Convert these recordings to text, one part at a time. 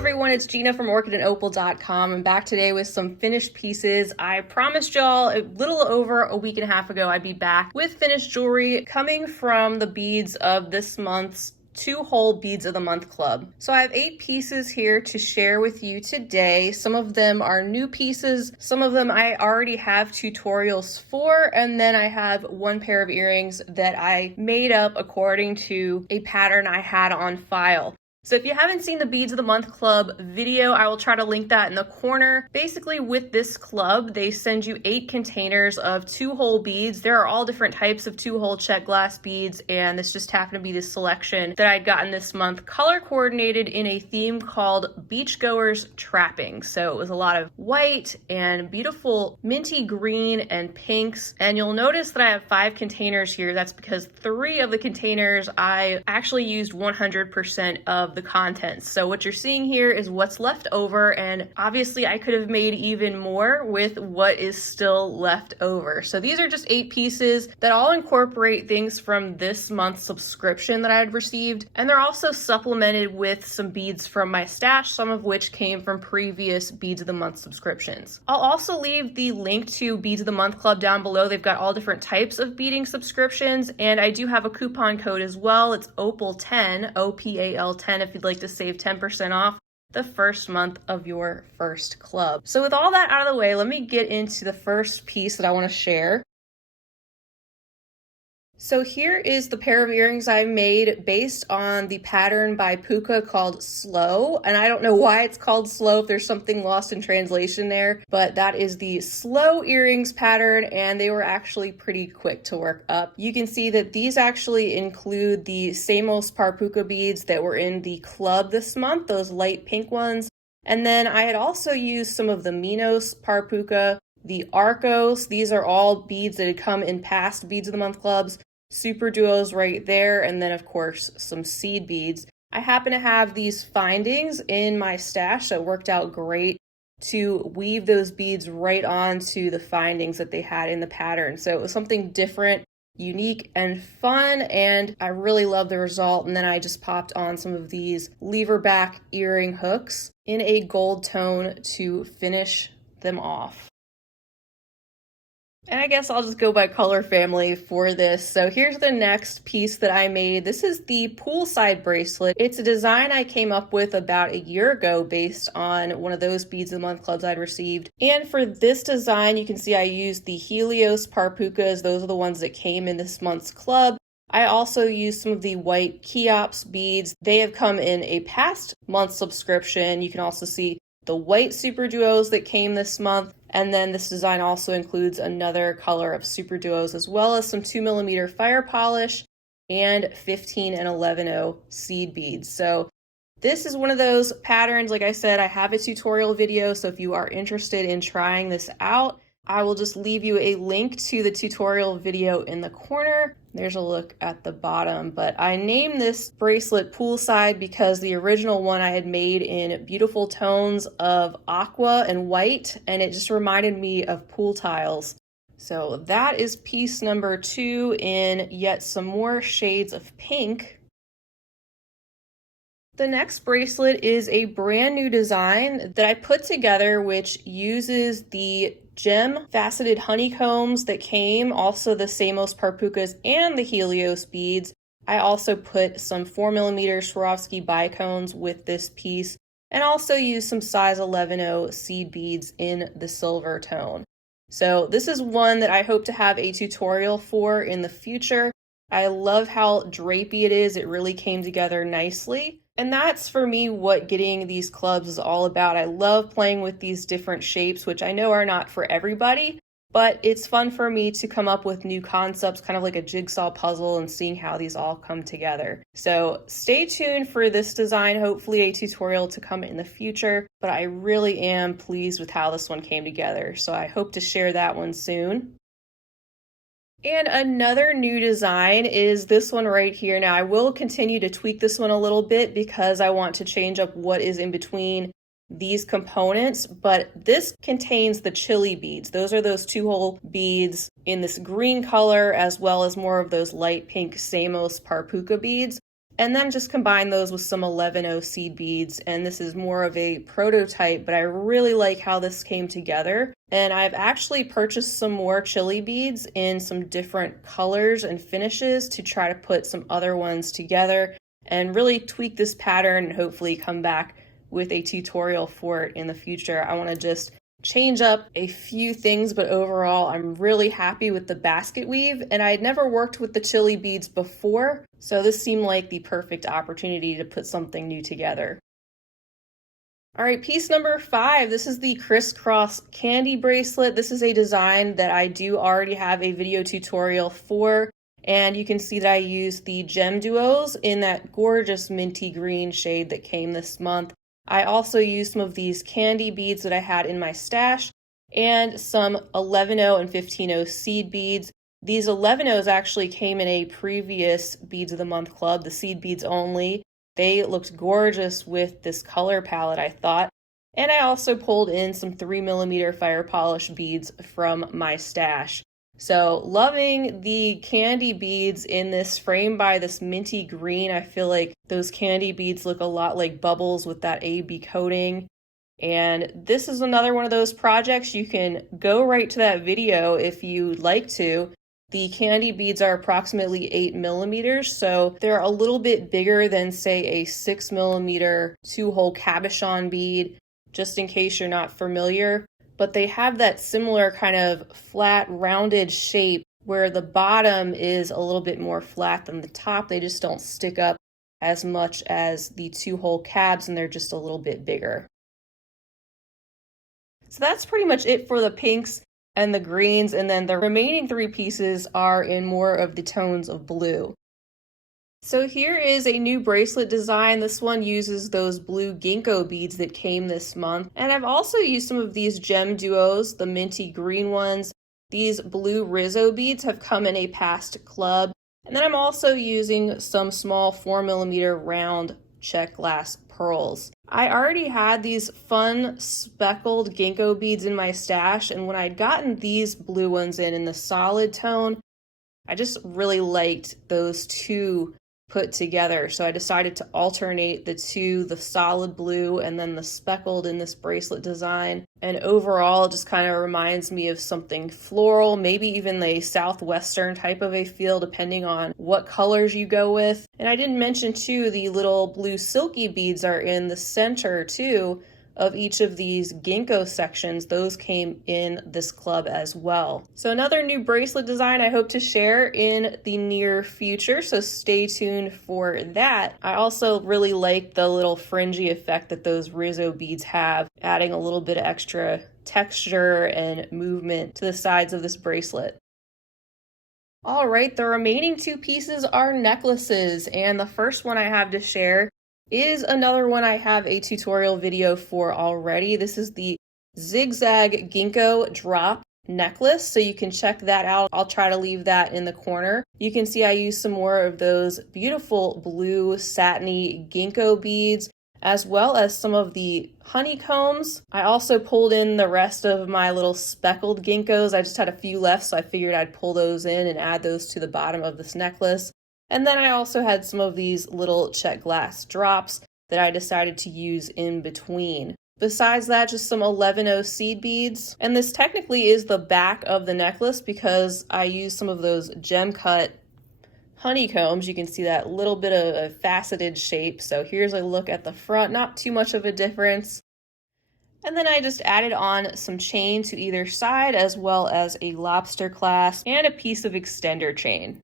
everyone, it's Gina from Orchid and Opal.com. I'm back today with some finished pieces. I promised y'all a little over a week and a half ago I'd be back with finished jewelry coming from the beads of this month's 2-hole Beads of the Month Club. So I have 8 pieces here to share with you today. Some of them are new pieces, some of them I already have tutorials for, and then I have one pair of earrings that I made up according to a pattern I had on file. So if you haven't seen the Beads of the Month Club video, I will try to link that in the corner. Basically, with this club, they send you 8 containers of 2-hole beads. There are all different types of 2-hole check glass beads, and this just happened to be the selection that I'd gotten this month, color coordinated in a theme called Beachgoers Trapping. So it was a lot of white and beautiful minty green and pinks. And you'll notice that I have 5 containers here. That's because 3 of the containers I actually used 100% of the contents. So what you're seeing here is what's left over, and obviously I could have made even more with what is still left over. So these are just 8 pieces that all incorporate things from this month's subscription that I had received, and they're also supplemented with some beads from my stash, some of which came from previous Beads of the Month subscriptions. I'll also leave the link to Beads of the Month Club down below. They've got all different types of beading subscriptions, and I do have a coupon code as well. It's Opal10, OPAL 10, if you'd like to save 10% off the first month of your first club. So with all that out of the way, let me get into the first piece that I want to share. So here is the pair of earrings I made based on the pattern by Puka called Slow. And I don't know why it's called Slow, if there's something lost in translation there, but that is the Slow earrings pattern, and they were actually pretty quick to work up. You can see that these actually include the Samos Parpuka beads that were in the club this month, those light pink ones. And then I had also used some of the Minos Parpuka, the Arcos. These are all beads that had come in past Beads of the Month clubs. Super duos right there, and then of course some seed beads. I happen to have these findings in my stash, so it worked out great to weave those beads right onto the findings that they had in the pattern. So it was something different, unique, and fun, and I really love the result. And then I just popped on some of these lever back earring hooks in a gold tone to finish them off. And I guess I'll just go by color family for this. So here's the next piece that I made. This is the Poolside bracelet. It's a design I came up with about a year ago based on one of those Beads of the Month clubs I'd received. And for this design, you can see I used the Helios Parpukas. Those are the ones that came in this month's club. I also used some of the white Cheops beads. They have come in a past month subscription. You can also see the white super duos that came this month. And then this design also includes another color of super duos, as well as some 2mm fire polish and 15 and 11/0 seed beads. So this is one of those patterns. Like I said, I have a tutorial video, so if you are interested in trying this out, I will just leave you a link to the tutorial video in the corner. There's a look at the bottom, but I named this bracelet Poolside because the original one I had made in beautiful tones of aqua and white, and it just reminded me of pool tiles. So that is piece number 2 in yet some more shades of pink. The next bracelet is a brand new design that I put together, which uses the gem faceted honeycombs that came, also the Samos Parpukas and the Helios beads. I also put some 4mm Swarovski bicones with this piece, and also used some size 11/0 seed beads in the silver tone. So this is one that I hope to have a tutorial for in the future. I love how drapey it is. It really came together nicely. And that's, for me, what getting these clubs is all about. I love playing with these different shapes, which I know are not for everybody, but it's fun for me to come up with new concepts, kind of like a jigsaw puzzle, and seeing how these all come together. So stay tuned for this design, hopefully a tutorial to come in the future, but I really am pleased with how this one came together. So I hope to share that one soon. And another new design is this one right here. Now I will continue to tweak this one a little bit because I want to change up what is in between these components, but this contains the chili beads. Those are those 2-hole beads in this green color, as well as more of those light pink Samos Parpuka beads. and then just combine those with some 11-0 seed beads. And this is more of a prototype, but I really like how this came together. And I've actually purchased some more chili beads in some different colors and finishes to try to put some other ones together and really tweak this pattern and hopefully come back with a tutorial for it in the future. I want to just change up a few things, but overall I'm really happy with the basket weave, and I had never worked with the chili beads before, so this seemed like the perfect opportunity to put something new together. All right, piece number 5. This is the Crisscross candy bracelet. This is a design that I do already have a video tutorial for, and you can see that I used the gem duos in that gorgeous minty green shade that came this month. I also used some of these candy beads that I had in my stash and some 11-0 and 15-0 seed beads. These 11-0s actually came in a previous Beads of the Month club, the seed beads only. They looked gorgeous with this color palette, I thought. And I also pulled in some 3mm fire polish beads from my stash. So loving the candy beads in this frame by this minty green. I feel like those candy beads look a lot like bubbles with that AB coating. And this is another one of those projects you can go right to that video if you'd like to. The candy beads are approximately 8mm, so they're a little bit bigger than, say, a 6mm 2-hole cabochon bead, just in case you're not familiar. But they have that similar kind of flat, rounded shape where the bottom is a little bit more flat than the top. They just don't stick up as much as the 2-hole cabs, and they're just a little bit bigger. So that's pretty much it for the pinks and the greens, and then the remaining 3 pieces are in more of the tones of blue. So here is a new bracelet design. This one uses those blue Ginkgo beads that came this month. And I've also used some of these gem duos, the minty green ones. These blue Rizzo beads have come in a past club. And then I'm also using some small 4mm round check glass pearls. I already had these fun speckled Ginkgo beads in my stash, and when I'd gotten these blue ones in the solid tone, I just really liked those two put together. So I decided to alternate the two, the solid blue and then the speckled in this bracelet design. And overall, it just kind of reminds me of something floral, maybe even a southwestern type of a feel, depending on what colors you go with. And I didn't mention too, the little blue silky beads are in the center too of each of these Ginkgo sections. Those came in this club as well. So another new bracelet design I hope to share in the near future, so stay tuned for that. I also really like the little fringy effect that those Rizzo beads have, adding a little bit of extra texture and movement to the sides of this bracelet. All right, the remaining 2 pieces are necklaces, and the first one I have to share is another one I have a tutorial video for already. This is the Zigzag Ginkgo drop necklace, so you can check that out. I'll try to leave that in the corner. You can see I use some more of those beautiful blue satiny Ginkgo beads, as well as some of the honeycombs. I also pulled in the rest of my little speckled Ginkgos. I just had a few left, so I figured I'd pull those in and add those to the bottom of this necklace. And then I also had some of these little check glass drops that I decided to use in between. Besides that, just some 11-0 seed beads. And this technically is the back of the necklace because I used some of those gem cut honeycombs. You can see that little bit of a faceted shape. So here's a look at the front, not too much of a difference. And then I just added on some chain to either side, as well as a lobster clasp and a piece of extender chain.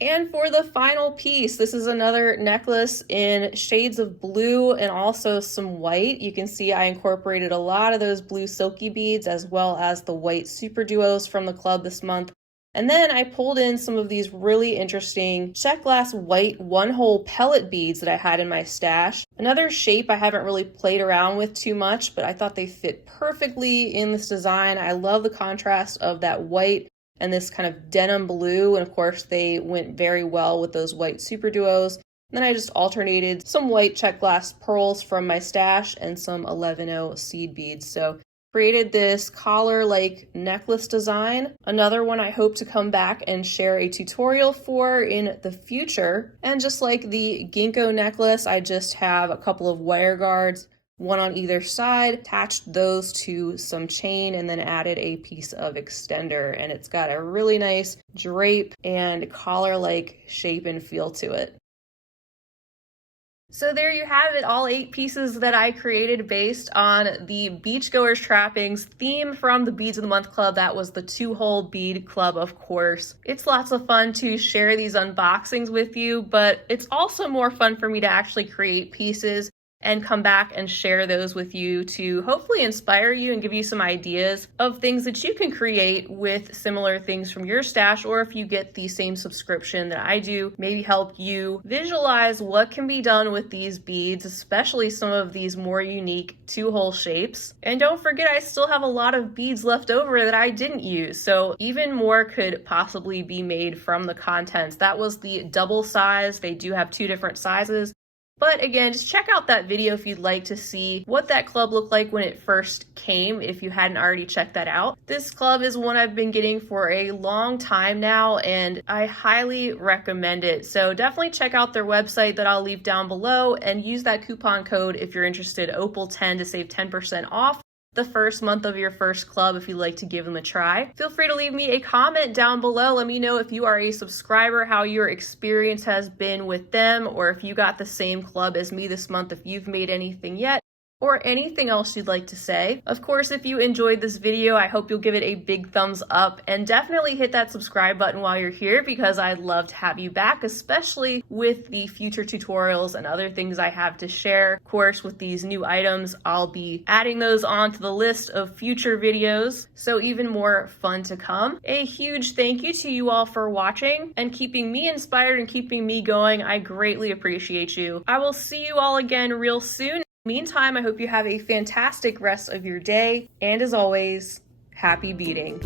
And for the final piece, this is another necklace in shades of blue and also some white. You can see I incorporated a lot of those blue silky beads as well as the white super duos from the club this month. And then I pulled in some of these really interesting check glass white 1-hole pellet beads that I had in my stash. Another shape I haven't really played around with too much, but I thought they fit perfectly in this design. I love the contrast of that white and this kind of denim blue, and of course they went very well with those white super duos. And then I just alternated some white check glass pearls from my stash and some 11-0 seed beads. So created this collar-like necklace design. Another one I hope to come back and share a tutorial for in the future. And just like the Ginkgo necklace, I just have a couple of wire guards, one on either side, attached those to some chain, and then added a piece of extender. And it's got a really nice drape and collar-like shape and feel to it. So there you have it, all 8 pieces that I created based on the Beachgoers Trappings theme from the Beads of the Month Club. That was the 2-hole bead club, of course. It's lots of fun to share these unboxings with you, but it's also more fun for me to actually create pieces and come back and share those with you to hopefully inspire you and give you some ideas of things that you can create with similar things from your stash, or if you get the same subscription that I do, maybe help you visualize what can be done with these beads, especially some of these more unique 2-hole shapes. And don't forget, I still have a lot of beads left over that I didn't use, so even more could possibly be made from the contents. That was the double size. They do have 2 different sizes. But again, just check out that video if you'd like to see what that club looked like when it first came, if you hadn't already checked that out. This club is one I've been getting for a long time now, and I highly recommend it. So definitely check out their website that I'll leave down below and use that coupon code if you're interested, Opal10, to save 10% off the first month of your first club if you'd like to give them a try. Feel free to leave me a comment down below. Let me know if you are a subscriber, how your experience has been with them, or if you got the same club as me this month, if you've made anything yet, or anything else you'd like to say. Of course, if you enjoyed this video, I hope you'll give it a big thumbs up and definitely hit that subscribe button while you're here, because I'd love to have you back, especially with the future tutorials and other things I have to share. Of course, with these new items, I'll be adding those onto the list of future videos, so even more fun to come. A huge thank you to you all for watching and keeping me inspired and keeping me going. I greatly appreciate you. I will see you all again real soon. Meantime, I hope you have a fantastic rest of your day, and as always, happy beading.